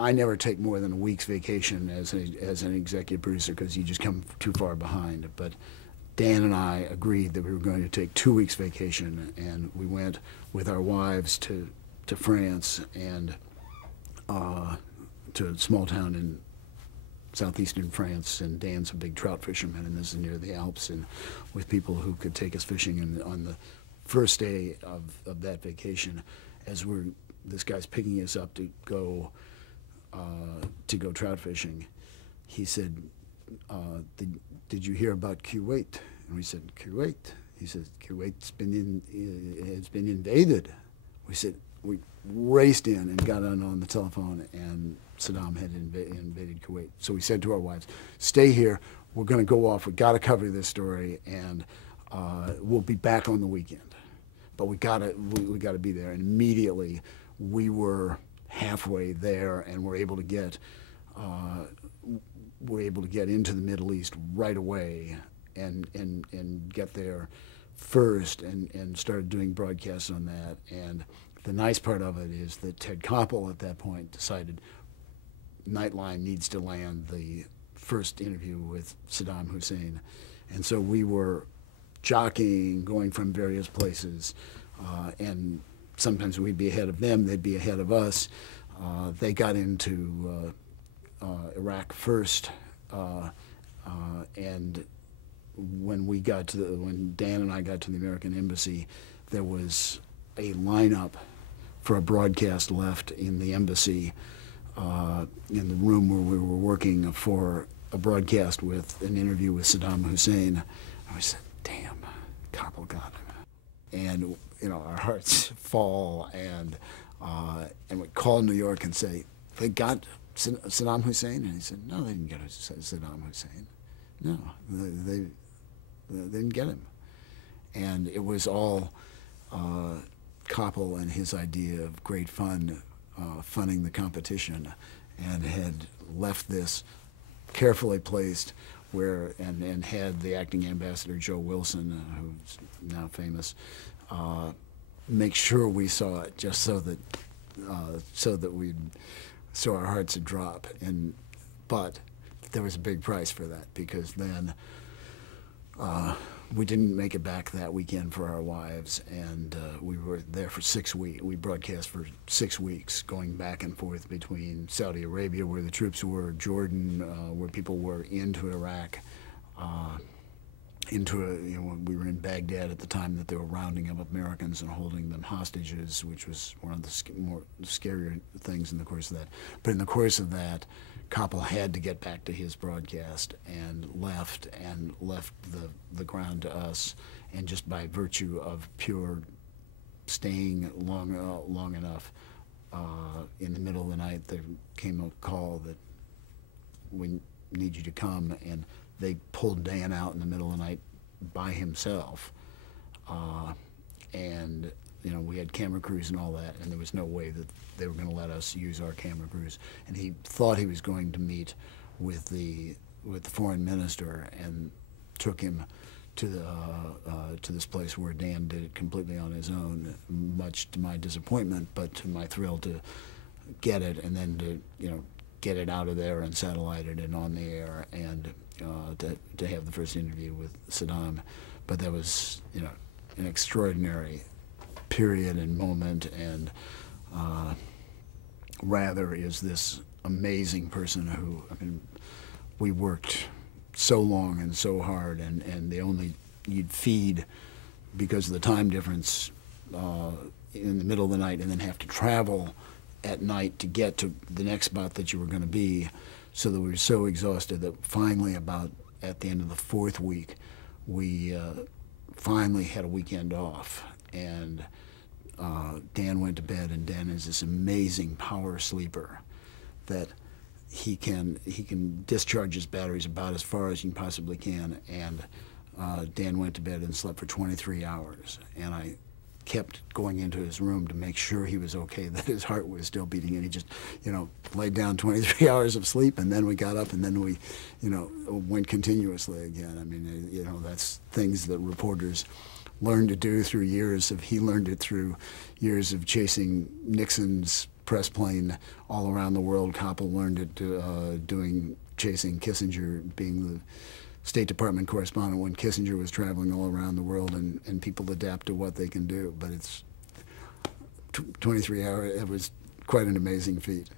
I never take more than a week's vacation as an executive producer because you just come too far behind. But Dan and I agreed that we were going to take 2 weeks vacation, and we went with our wives to France and to a small town in southeastern France. And Dan's a big trout fisherman, and this is near the Alps, and with people who could take us fishing. And on the first day of that vacation, as this guy's picking us up to go trout fishing, he said, did you hear about Kuwait? And we said, Kuwait? He said, Kuwait's been invaded. We raced in and got on the telephone, and Saddam had invaded Kuwait. So we said to our wives, stay here, we're going to go off, we got to cover this story, and we'll be back on the weekend. But we got to be there. And immediately we were halfway there, and were able to get into the Middle East right away, and get there first, and started doing broadcasts on that. And the nice part of it is that Ted Koppel at that point decided Nightline needs to land the first interview with Saddam Hussein. And so we were jockeying, going from various places, and sometimes we'd be ahead of them, they'd be ahead of us. They got into Iraq first, and when Dan and I got to the American Embassy, there was a lineup for a broadcast left in the embassy, in the room where we were working, for a broadcast with an interview with Saddam Hussein. I said, damn, Koppel got him. And our hearts fall, and we call New York and say, they got Saddam Hussein? And he said, no, they didn't get Saddam Hussein. No, they didn't get him. And it was all Koppel and his idea of great fun, funning the competition, and had left this carefully placed and had the acting ambassador, Joe Wilson, who's now famous, make sure we saw it, just so that our hearts would drop. But there was a big price for that, because then we didn't make it back that weekend for our wives, and we were there for 6 weeks. We broadcast for 6 weeks, going back and forth between Saudi Arabia, where the troops were, Jordan, where people were, into Iraq, we were in Baghdad at the time that they were rounding up Americans and holding them hostages, which was one of the more scarier things in the course of that. But in the course of that, Koppel had to get back to his broadcast, and left the ground to us. And just by virtue of pure staying long enough, in the middle of the night there came a call that we need you to come, and they pulled Dan out in the middle of the night by himself, and we had camera crews and all that, and there was no way that they were going to let us use our camera crews. And he thought he was going to meet with the foreign minister, and took him to this place where Dan did it completely on his own, much to my disappointment, but to my thrill to get it, and then to get it out of there and satellite it and on the air, and to have the first interview with Saddam. But that was an extraordinary period and moment, and rather is this amazing person who, we worked so long and so hard, and you'd feed, because of the time difference, in the middle of the night, and then have to travel at night to get to the next spot that you were going to be, so that we were so exhausted that finally, about at the end of the 4th week, we finally had a weekend off. And Dan went to bed, and Dan is this amazing power sleeper that he can discharge his batteries about as far as he possibly can. And Dan went to bed and slept for 23 hours. And I kept going into his room to make sure he was okay, that his heart was still beating, and he just, laid down 23 hours of sleep, and then we got up, and then we, went continuously again. That's things that reporters learn to do through years of, he learned it through years of chasing Nixon's press plane all around the world. Koppel learned it chasing Kissinger, being the State Department correspondent when Kissinger was traveling all around the world, and people adapt to what they can do. But it's 23 hours. It was quite an amazing feat.